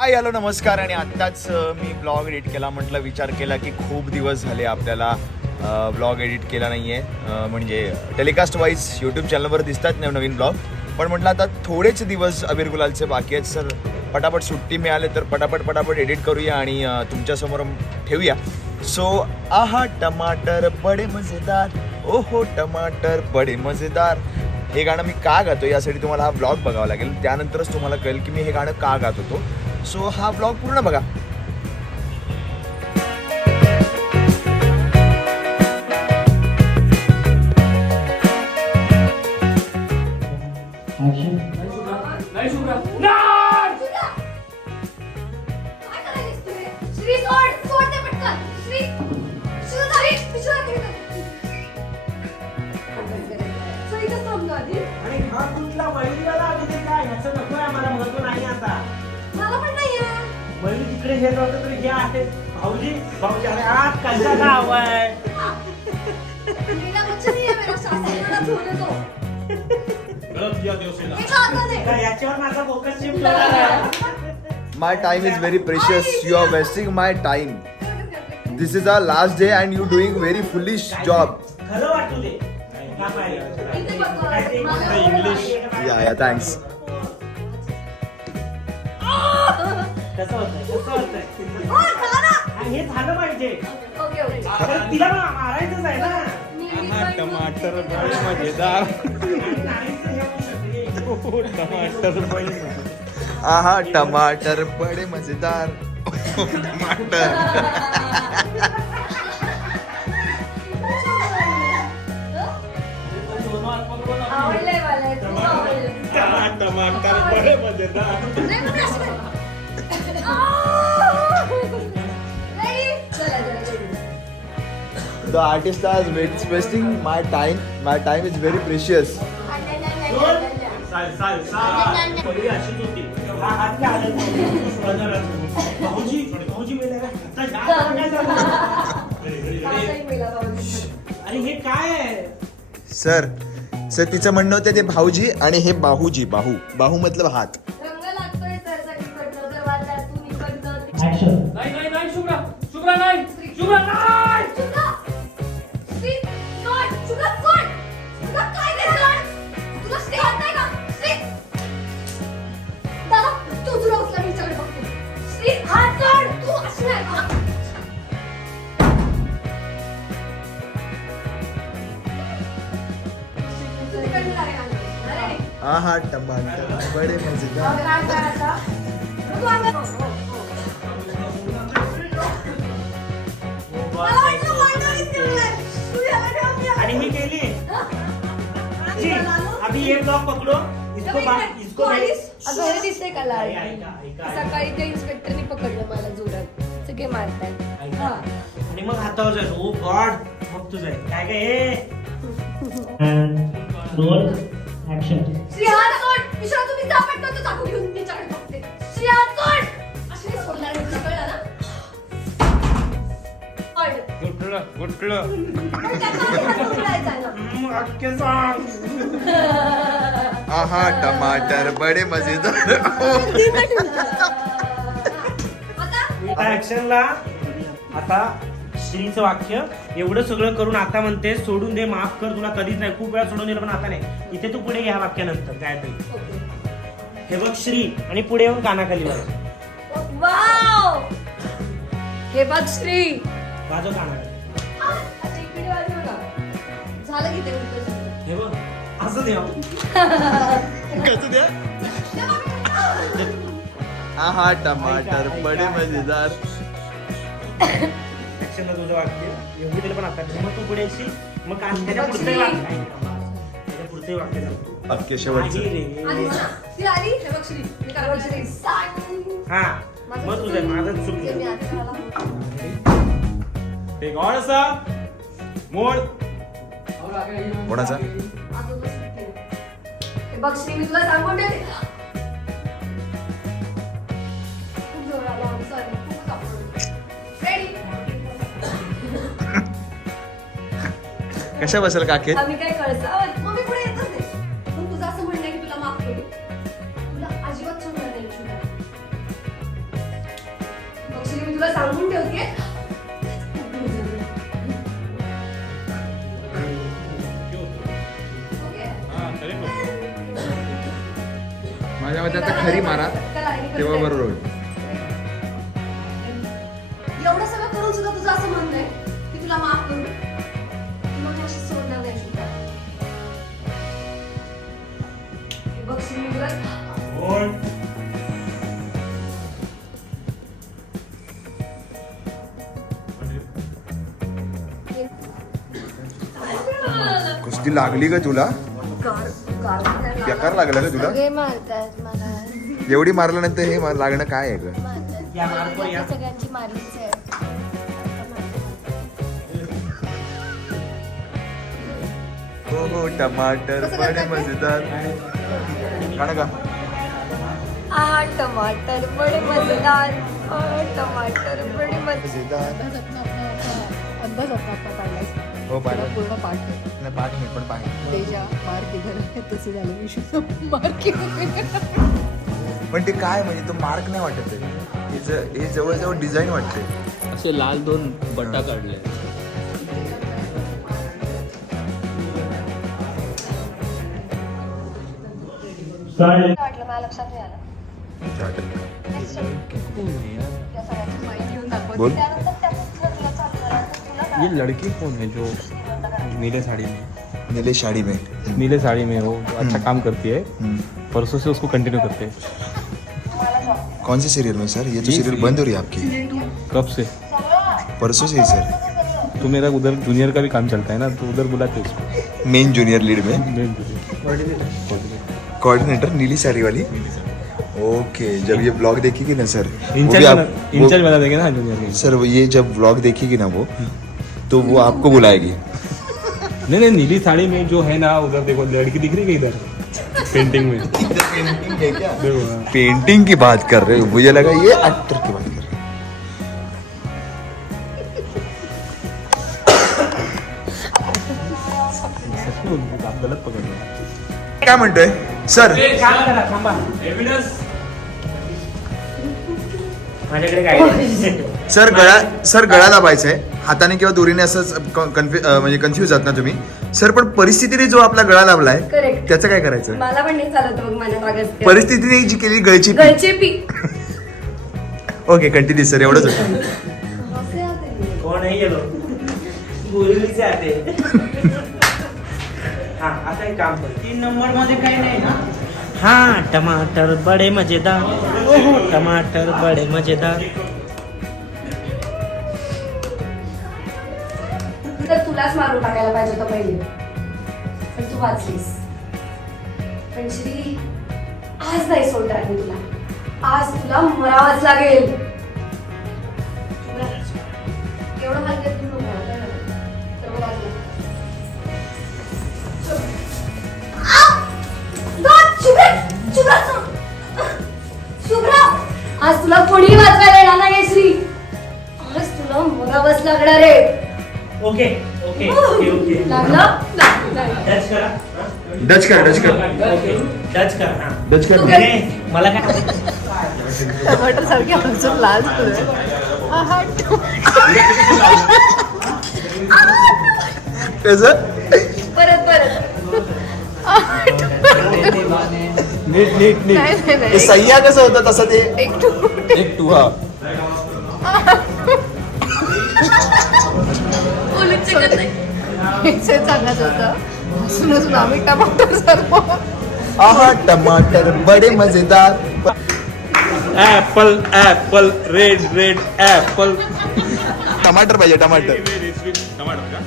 Hi hello नमस्कार. आणि आत्ताच मी ब्लॉग एडिट केला. म्हटलं विचार केला की खूप दिवस झाले आपल्याला ब्लॉग एडिट केला नाही आहे म्हणजे टेलिकास्ट वाईज यूट्यूब चॅनलवर दिसतात नव नवीन ब्लॉग. पण म्हटलं आता थोडेच दिवस अबीर गुलालचे बाकी आहेत. सर पटापट सुट्टी मिळाले तर पटापट पटापट एडिट करूया आणि तुमच्यासमोर ठेवूया. सो आहा टमाटर बडे मजेदार. ओहो टमाटर बडे मजेदार. हे गाणं मी का गातो यासाठी तुम्हाला हा ब्लॉग बघावा लागेल. त्यानंतरच तुम्हाला कळेल की मी हे गाणं का गात होतो. सो हा ब्लॉग पूर्ण बघा याच्यावर माझा focus shift my time is very precious you are wasting my time this is our last day and you doing very foolish job खरं वाटू दे इंग्लिश या या थँक्स कसं होतंय कसं होतंय हे झालं पाहिजे. ओके ओके तर तिला मारायचंच आहे ना. टमाटर बडे मजेदार. हे शकते. आहा टमाटर बडे मजेदार. टमाटर. टमाटर बडे मजेदार. भाऊजी आर्टिस्ट आज आता ह्या आता काय झालं? कासाही पहिला भाऊजी. अरे हे काय आहे सर सर तिचं म्हणणं होतं ते भाऊजी आणि हे बाहूजी बाहू बाहू मतलब हात तू याला ठेव, मी याला आणि ही केली. ठेव. जी अभी ये ब्लॉक पकड़ो इसको बा- इसको अगं हे दिसतंय का लाल? ऐका, ऐका, ऐका. सकाळी त्या इन्स्पेक्टरनी पकडलं मला जोरात. सगळे मारताय ऐका. हा. आणि मग हातावर जायचं. ओ गॉड मग तुझं आहे. काय काय हे? रोल ऍक्शन श्री हात सोड विश्वा तुम्ही जा पटकन तो चाकू घेऊन तिच्याकडे बघते श्री हात सोड अशी नाही सोडणार आहे, तुला कळलं ना? कळलं. गुटलं गुटलं पण त्याचा आधी हात उचलायचा ना. अख्खे सांग. आहा टमाटर बडे मजेदार. आता? ऍक्शनला आता श्रीचं वाक्य एवढं सगळं करून आता म्हणते सोडून दे माफ कर तुला कधीच नाही खूप वेळा सोडून दिलं पण आता नाही. इथे तू पुढे घ्या वाक्यानंतर गायत्री ओके. हे बघ श्री आणि पुढे येऊन कानाखाली वाजव वाव! हे बघ श्री. वाजव कानाखाली. आता इकडे वाजव ना. झालं की ते उलटं झालं. हे बघ असं दे कसं द्या आहा टमाटर बडे मजेदार. ऍक्शनला तुझं वाक्य एवढी दिलं पण आता. मग तू पुढे येशील? मग कान त्याच्या पुढचंही. वाक्य त्याच्या पुढचंही वाक्य सांगतो अख्खे शेवटचं. नाही आली रे. ना. ती आली? हे बघ श्री. मी काय बघ श्री. सांग हा. मग तुझं माझं जे मी चुकलं आधी करायला ते गॉड असा? मोड कोणाचा? अजून सुट्टी नाही. हे बघ श्री मी तुला सांगून देते कशा बसेल काकेत? आम्ही काय कळसावं? तुला- कुस्ती लागली का तुला? कार- कार- बेकार लागला का तुला? एवढी मारल्यानंतर हे मा- लागणं काय आहे ग? सगळ्यांची मारलीच आहे. हो हो टमाटर बडे मजेदार. गाणं का आ टमाटर बडे मजेदार. आ टमाटर बडे मजेदार. अंदाज आपला आपला काढलाय हो पाहिलं. पूर्ण पाठ आहे. नाही पाठ नाही पण पाहिजे तेजा मार्क इधर तसं झालं मी शुद्ध मार्क पण ते काय म्हणजे तो मार्क नाही वाटत आहे. हे ज- हे जवळजवळ डिझाईन वाटते. असे लाल दोन बट्टा काढले. वाटलं मला लक्षात नाही आलं. बोल. ये लड़की कौन है जो नीले साड़ी में? नीले साड़ी में। नीले साड़ी में हो अच्छा काम करती है हम्म. परसों से उसको कंटिन्यू करते हैं। कौन से सीरियल में सर ये तो सीरियल बंद हो रही है आपकी। कब से? परसों से ही सर तो मेरा उधर जूनियर का भी काम चलता है ना तो उधर बुलाते हैं उसको। मेन जूनियर लीड में। कोऑर्डिनेटर नीली साड़ी वाली। ओके जब ये ब्लॉग देखेगी ना सर इंचार्ज बना देंगे ना जूनियर सर वो ये जब ब्लॉग देखेगी ना वो तो वो आपको बुलाएगी। नहीं नहीं नीली साड़ी में जो है ना उधर देखो लड़की दिख रही है इधर? पेंटिंग में। हाँ। पेंटिंग की बात कर रहे हो मुझे लगा ये एक्टर की बात कर रहे हो। गलत पकड़ रहे हो। काय म्हणतोय सर एव्हिडन्स माझ्याकडे काय नाही. सर गळा सर गळा दाबायचा आहे. हाताने किंवा दोरीने असंच कन्फ्यु म्हणजे कन्फ्युज जात ना तुम्ही. सर पण परिस्थितीने जो आपला गळा लावलाय Correct. त्याचं काय करायचं? मला पण नाही चालत माझ्या परिस्थितीने जी केली गळची गळचे पी. ओके कंटिन्यू सर एवढंच होतं. कोण गेलो बोललीचे हा आता एक काम कर. तीन नंबरमध्ये काही नाही ना? हाँ टमाटर बडे मजेदार. ओहो टमाटर बडे मजेदार. तर तुलाच मारून टाकायला पाहिजे होतं पहिले. पण तू वाचलीस. पण श्री आज नाही सोडणार मी तुला. आज तुला मरावाच लागेल. एवढं हलक्यात आज तुला कोणी वाचवायला येणार नाही श्री. आज तुला मरावच लागणार आहे. Okay okay okay okay. लागलं? लागलं. टच करा डच कर डच कर. ओके टच करा हा. डच कर. मला काय टमाटर सारखे हसून लाल परत परत. नीट नीट नाही नाही ते नाही सह्या कसं होतं तसं ते? एक टू. एक टू हा. हे सांगायचं होतं. हसून हसून आम्ही टमाटर सर्व आहा टमाटर बडे मजेदार. Apple apple red red apple टमाटर पाहिजे टमाटर. टमाटर का?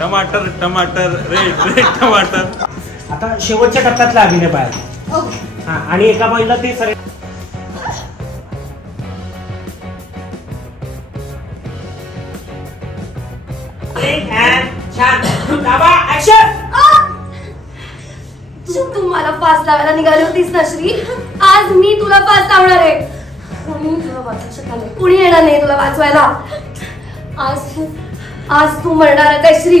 टमाटर टमाटर रेड रेड टमाटर. आता शेवटच्या टप्प्यातला अभिनय पाहिजे ओके. हा आणि एका बाजूला ते सगळे छान. दाबा ऍक्शन तू मला फास लावायला निघाली होतीस ना श्री? आज मी तुला फास लावणार आहे. कोणी तुला वाचवू शकणार नाही. कुणी येणार नाही तुला वाचवायला? आज आज तू मरणार आहे श्री.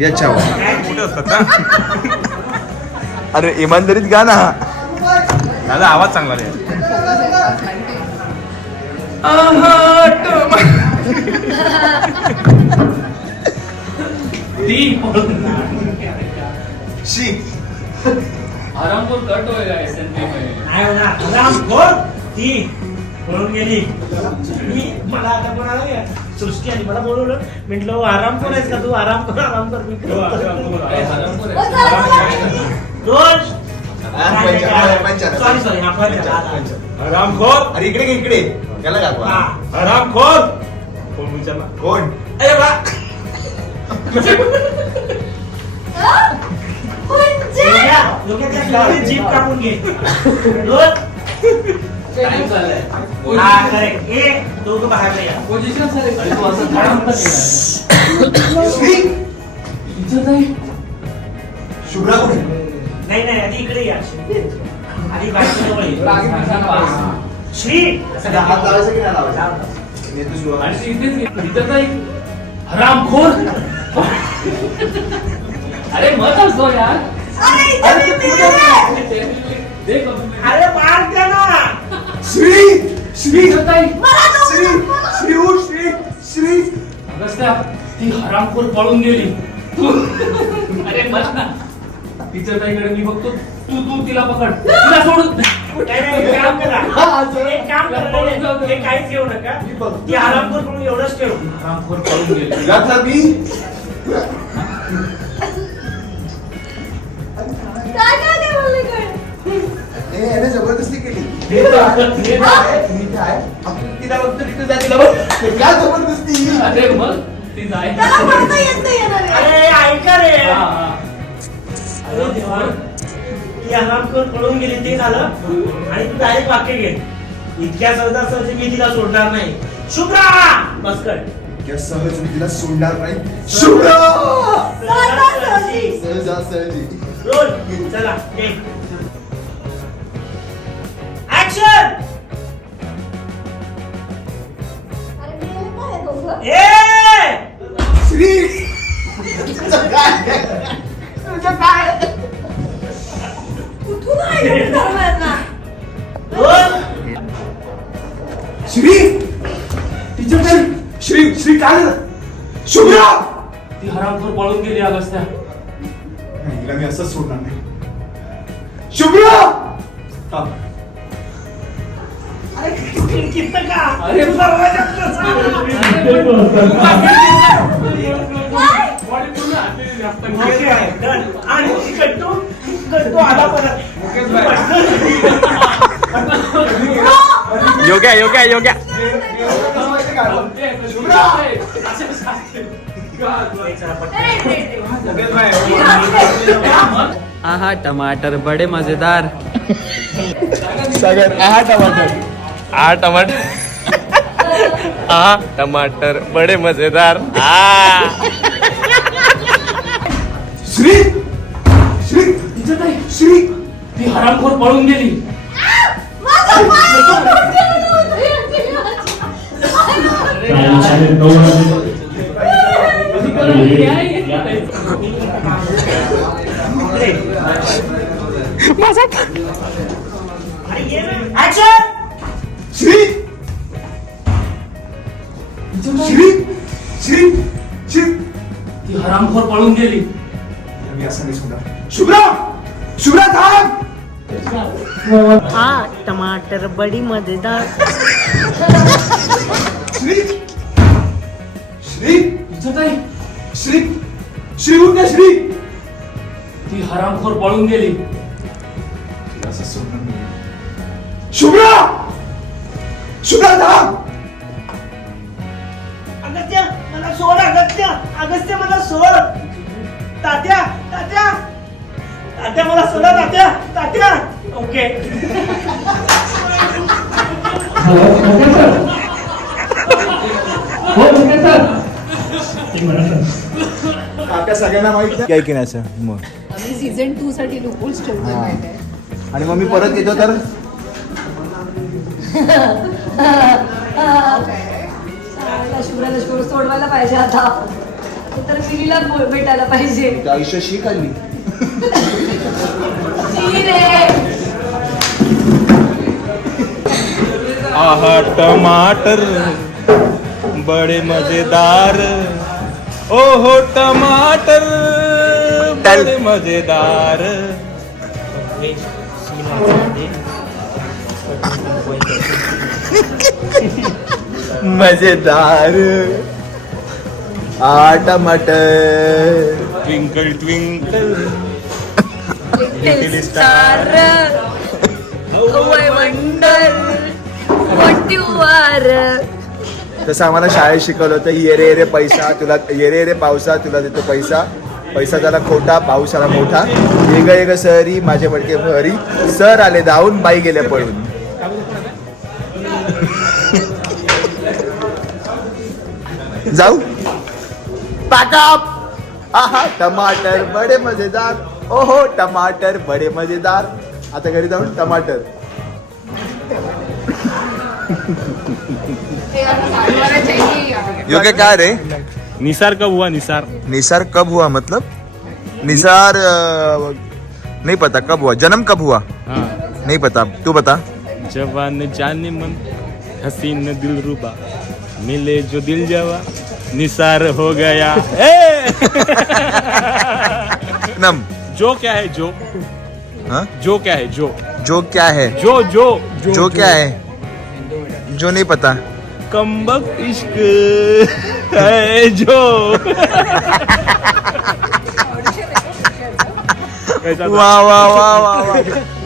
याच्यावर. काय कुठे असतात ना? अरे इमानदारीत गा ना. दादा आवाज चांगला रे ती पळून शी. आरामपूर कट होईल नाही होणार. ती पळून गेली. मी मला आता कोण आला का? सृष्टी आली मला बोलवलं. म्हटलं "ओ, आराम कोण आहेस का तू? आराम कर आराम कर. मी हो. रोज. सॉरी सॉरी हा. आरामखोर अरे इकडे इकडे. त्याला हा. दाखवा आरामखोर कोण विचारला? कोण? अरे गावाची जीभ कापून घे. रोज. हा करेक्ट ए दोघं बाहेर या. पोझिशन. शुभ्रा कुठे? नाही नाही आधी इकडे या. आधी बायको जवळ ये. श्री हात लावायचा की नाही लावायचा? नेतू. आणि इथेच. हरामखोर अरे मत असतो यार. अरे, इथे देख. अरे मार श्री श्री. मला श्री श्री उठ, श्री श्री. अगस्त्या ती हरामखोर पळून गेली. तू. अरे मत ना. तिच्या ताईकडे मी बघतो. तू तू तिला पकड. तिला सोडून. काम करा. एक काम करा हे काहीच घेऊ नका. ती एवढंच ठेव. हरामखोर पळून गेली. तुला तर मी. काय काय काय बोलले काय? ए, याने जबरदस्ती तर- आहे, मी आपण तिला बघतो तिथे जा तिला बघ काय जबरदस्ती अरे मग ती जाय त्याला येत नाही येणार आहे. अरे ऐका रे हा, हा. अरे देवा ती पळून गेली ते झालं आणि तू डायरेक्ट वाक्य घे इतक्या सहजासहजी मी तिला सोडणार नाही शुभ्रा बस कर या सहज मी तिला सोडणार नाही शुभ्र सहजासहजी. रोल चला ऍक्शन दोघं? ए! श्री! तुझं काय? कुठून श्री! तिच्या काय श्री श्री काय शुभ्रा! ती हरामखोर पळून गेली अगस्त्या हिला मी असंच सोडणार नाही. शुभ्रा! थांब. अरे आणि आला परत योग्या योग्या योग्या. आहा टमाटर बड़े मजेदार. सगळ्यात आहा टमाटर. आ टमाटर आ टमाटर. बडे मजेदार. आ. श्री श्री इज्जत आहे. श्री. ती हरामखोर पळून गेली. माझं श्री श्री श्री श्री ती हरामखोर पळून गेली. मी असं नाही सोडणार शुभ्रा! शुभ्रा थांब आ टमाटर बड़ी मजेदार. श्री श्री आहे. श्री श्री उठ ना श्री ती हरामखोर पळून गेली. असं सोडणार नाही. शुभ्रा! शुभ्रा थांब अगस्त्य मला सोड अगस्त्य. अगस्त्य मला सोड. तात्या तात्या. तात्या मला सोडा तात्या. तात्या. ओके काका सगळ्यांना माहीत आहे काय की नाही असं मग. आम्ही सीझन टू साठी लुकूच ठेवतो. माहिती आहे. आणि मग मी परत येतो तर? शुभ्र सोडवायला पाहिजे आता. तर मिलीला भेटायला पाहिजे. आयुष्य शी खाल्ली? आहा टमाटर बड़े मजेदार. ओ हो टमाटर बड़े मजेदार. मजेदार. आ टमाटर twinkle twinkle. Little star. Wonder what you are तसं आम्हाला शाळेत शिकवलं होतं येरे येरे पैसा तुला येरे येरे पावसा तुला देतो पैसा. पैसा झाला खोटा पाऊस आला मोठा. येग येग सहरी माझे मडके भरी. सर आले धावून बाई गेले पळून. जाऊ. पॅकअप आहा टमाटर बडे मजेदार. ओहो टमाटर बडे मजेदार. आता घरी जाऊन टमाटर. ते आता साडेबारा चाहिए यो क्या रे? निसार कब हुआ निसार? निसार कब हुआ मतलब? निसार अ, नहीं पता कब हुआ जन्म कब हुआ? हाँ। नहीं पता तू बता। जवान जाने मन हसीन दिल रुबा। मिले जो दिल जवा निसार हो गया। ए! नम। जो क्या है जो। हाँ? जो क्या है जो। जो क्या है? जो जो। जो जो क्या है? जो नहीं पता। कम्बक इश्क है जो। वाह वाह वाह वाह वाह।